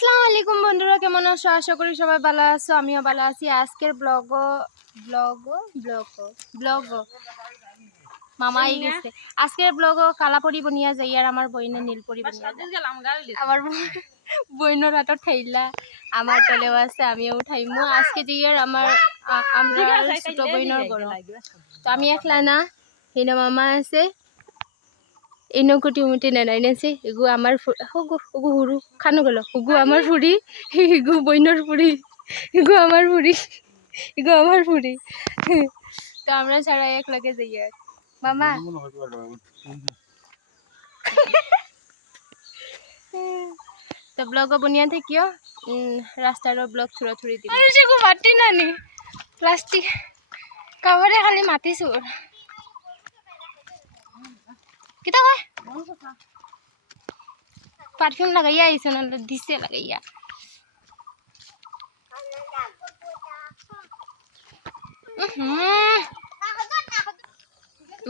আসসালামু আলাইকুম বন্ধুরা, কেমন আছো? আশা করি সবাই ভালো আছো, আমিও ভালো আছি। আজকের ব্লগ মামা আই গেছে। আজকের ব্লগ কালাপরি বনিয়া যাই আর আমার বইনের নীলপরি বনিয়া আমার বইনের হাতত ঠাইলা আমার তলেও আছে, আমিও উঠাইমু আজকে দিয়ে আমরা ছোট বইনের গরম। তো আমি একলা না, হিনা মামা আছে, এনো কুটি মুটি নেনাই নাছে। এগু আমার হুরু খানো গেল, হুগু আমার ফুরি, হিগু বইনর ফুরি, হিগু আমার ফুরি, হিগু আমার ফুরি। তো আমরা সবাই এক লগে যাই আর মামা। তো ব্লগ বনিয়া থাকিও, রাস্তার ব্লগ থুরা থুরি দিব। সেগু মাটি নানি প্লাস্টিক কাভারে খালি মাটি চোর কিতা কয় পারফিউম লাগাইয়া আইছ না দিছে লাগাইয়া।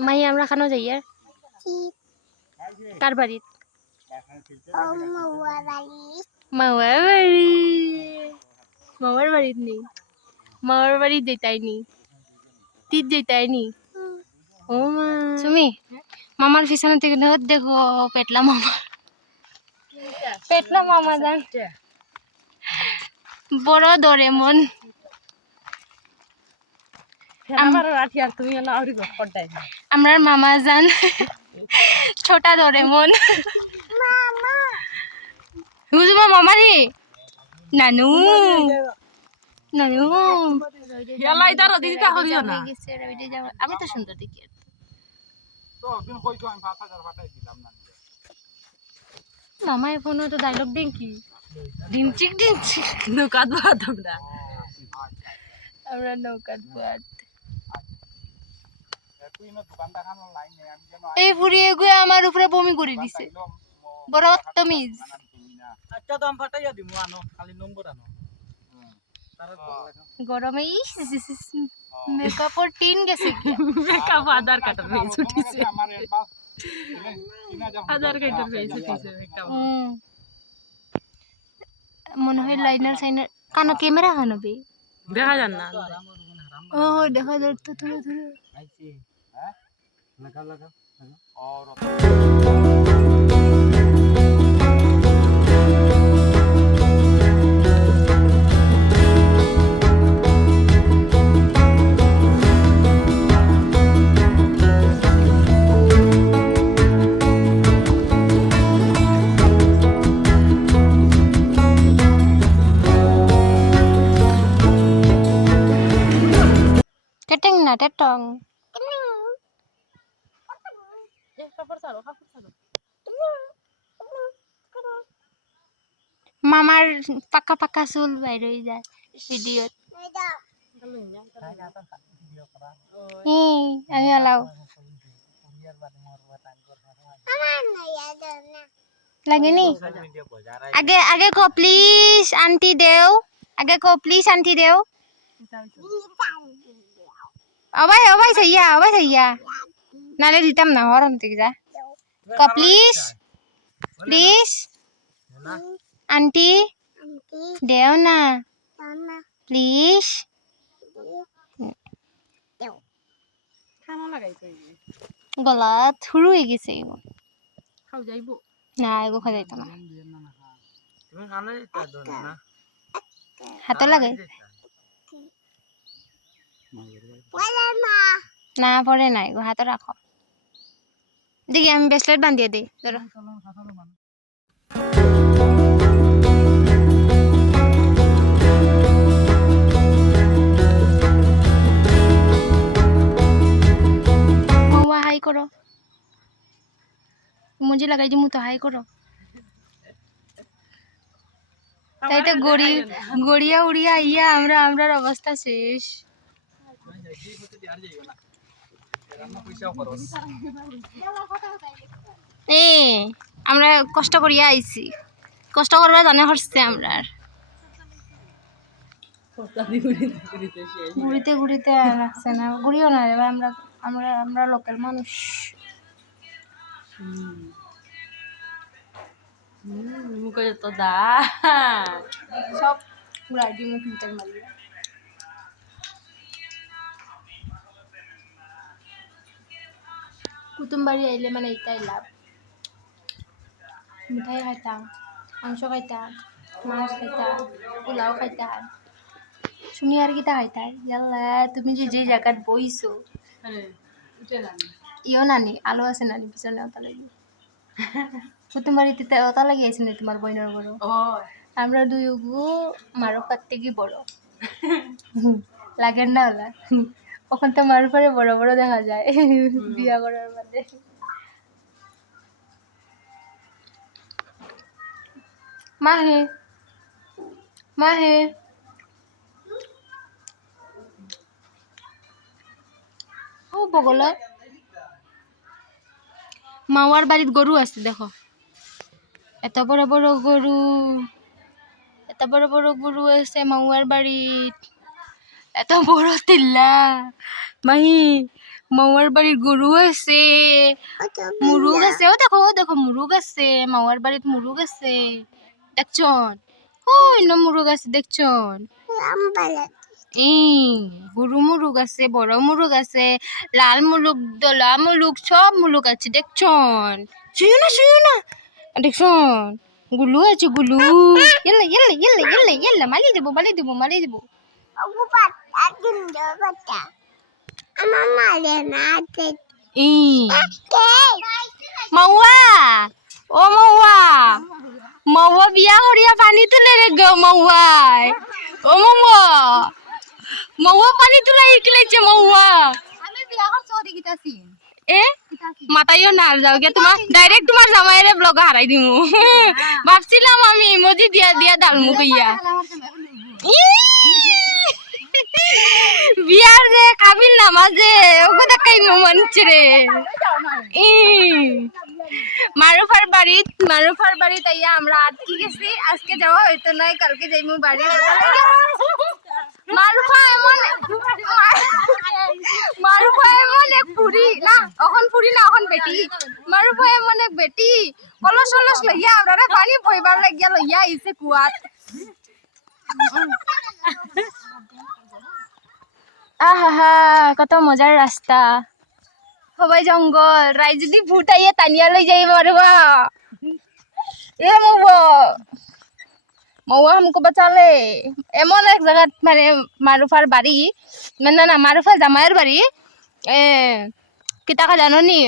মাই আমরা খানো যাই আর কার বাড়িত? মামার বাড়ি। মামার বাড়িত নেই, মামার বাড়িত যেতাইনি, তিত যেতাইনি। ও মা তুমি মামার পিছনে থেকে দেখো পেটলা মামা, পেটলা মামা জান বড় ডোরেমন। আমার মামা জান ছোটা ডোরেমন। বুঝবো মামারি নানু নানু আমি তো সুন্দর দেখি। মামা ফোন তো ডায়লগ দিন কি ডিনচিক ডিনচিক নৌকাত বাদ আমরা নৌকাত বাদ। এই ফুরিয়ে গিয়ে আমার উপরে বমি করে দিছে, বড় তমিজ। গরমে মেকআপর টিন গেছে, মেকআপ আধার কার্ডের পেজ উঠিছে, আধার কার্ডের পেজ উঠিছে মেকআপ। মনে হয় লাইনার সাইনার কানো ক্যামেরা হানবে দেখা যান না। ও দেখা যাচ্ছে ধরে ধরে লাগা লাগা और teteng na tetong মামার পাকা পাকা চুল বাইর হয়ে যায় ভিডিওত। আমি আলাও লাগেনি। আগে আগে কো প্লিজ আন্টি দেও, আগে কো প্লিজ আন্টি দেও। অবাই অবাই সাইয়া নালে দিতাম না হরম থেকে যা। কো প্লিজ প্লিজ আন্টি দেও না প্লিজ। গলা থুরু হয়ে গেছে না, এগো খা যাইতো না, হাতে লাগে না পরে নাই গো, হাতে রাখো। দেখি আমি ব্রেসলেট বান্ধিয়ে দিই ধরো। হাই করো, মুজি লাগাই দিমু তো হাই করো। তাই তো গড়িয়া উড়িয়া ইয়া আমরার অবস্থা শেষ। আমরা কষ্ট করিয়া আইছি, কষ্ট করবা জানে হচ্ছে আমরা ঘুরিতে ঘুরিতে রাখছে না, ঘুরিও না রে আমরা আমরা আমরা লোকাল মানুষ। মুখে তো দা সব উড়াই দিমু ফিল্টার মারিয়া। কুটুম বাড়ি আইলে মানে এটাই লাভ। মিঠাই খাইতাম, মাংস খাইতাম, মাছ খাইতাম, পোলাও খাইতাম। শুনি আর কিটা খাইতাই? ইয়াল্লা তুমি যে জায়গাত বইছো ইও নানি আলো আছে নানি পিছনে ওটা লাগি। কুটুম বাড়িতে ওটা লাগি আছে না তোমার বইনের বড়? আমরা দুই গু মারুফার থেকে বড় লাগেন না ওলা। ওখান তো মারুফারে বড় বড় দেখা যায় বিয়া করার বাদে। মাহে মাহে ও বগলত মাওয়ার বাড়িত গরু আছে দেখো, এত বড় বড় গরু, এত বড় বড় গরু আছে মাওয়ার বাড়িত, এত বড় তিল্লা মাহি মাওয়ার বাড়ির গরু আছে, মুরুগ আছে, ও দেখো মুরুগ আছে মাওয়ার বাড়িত, মুরুগ আছে দেখছন, ও ইন্ন মুরুগ আছে দেখছন, গরু মুরুগ আছে, বড় মুরুগ আছে, লাল মুলুক দলা মুলুক সব মুলুক আছে দেখছন, শুয়ো না দেখছন, গুলু আছে গুলু, ইল্লা ইল্লা ইল্লা ইল্লা ইল্লা মালি দেবো মাওয়া ও মাওয়া বিয়া করিয়া পানি তুলে রে গো মাওয়াই, ও মাওয়া পানি তুলা শিকিলাইছে মাওয়া। এ মাতাইও না যাও গে, তোমার ডাইরেক্ট তোমার জামাইরে ব্লগ হারাই দিমু। ভাবছিলাম আমি ইমোজি দিয়া ডালমু কইয়া। বিয়ার যে কাবিল নামাজে ওকে দেখাই মনছে রে। মারুফার বাড়িত আইয়া আমরা আটকে গেছি, আজকে যাওয়া হইতো নাই, কালকে যাইমু বাড়ি। মারুফা এমন এক পুরি না, এখন পুরি না এখন বেটি, মারুফা এমন এক বেটি কলস লইয়া আমরা পানি বইবার লাগিয়া লইয়া আইছে কুয়াত। আহা কত মজার রাস্তা, সবাই জঙ্গল, রাই যদি ভূত আইয়া টানিয়া লই যাই মারবা। এ মৌয়া हमको बचा ले। এমন এক জায়গাত মানে মারুফার বাড়ি, মানে না মারুফার জামাইয়ের বাড়ি, কিতাকা জানো নি,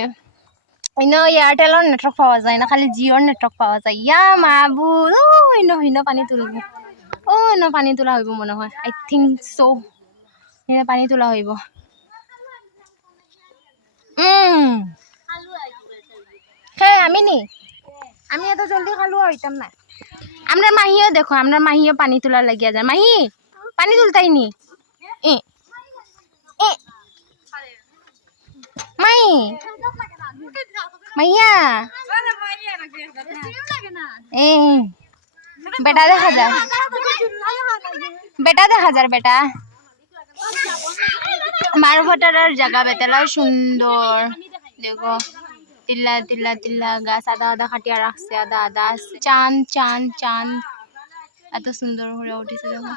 এয়ারটেলর নেটওয়ার্ক পাওয়া যায় না, খালি জিওর নেটওয়ার্ক পাওয়া যায়। ইয়া মাহবুব ও ইন্ন পানি তুলব, ও ইন্ন পানি তোলা হইব মনে হয়, আই থিঙ্ক সো পানি তোলা হইব। হ্যাঁ আমি এত জলদি খালু হইতাম না। আমরা মাহিও দেখো, আমরা মাহিও পানি তোলা লাগিয়া যায়, মাহি পানি তুলতাই নি মাই মাইয়া বেটা দেখা যার বেটা মারুফাটার জায়গা বেতালাও সুন্দর দেখো, তিল্লা তিল্লা তিল্লা গাছ, আদা খাটিয়া রাখছে, আদা আছে, চান এত সুন্দর করে উঠেছে দেখো।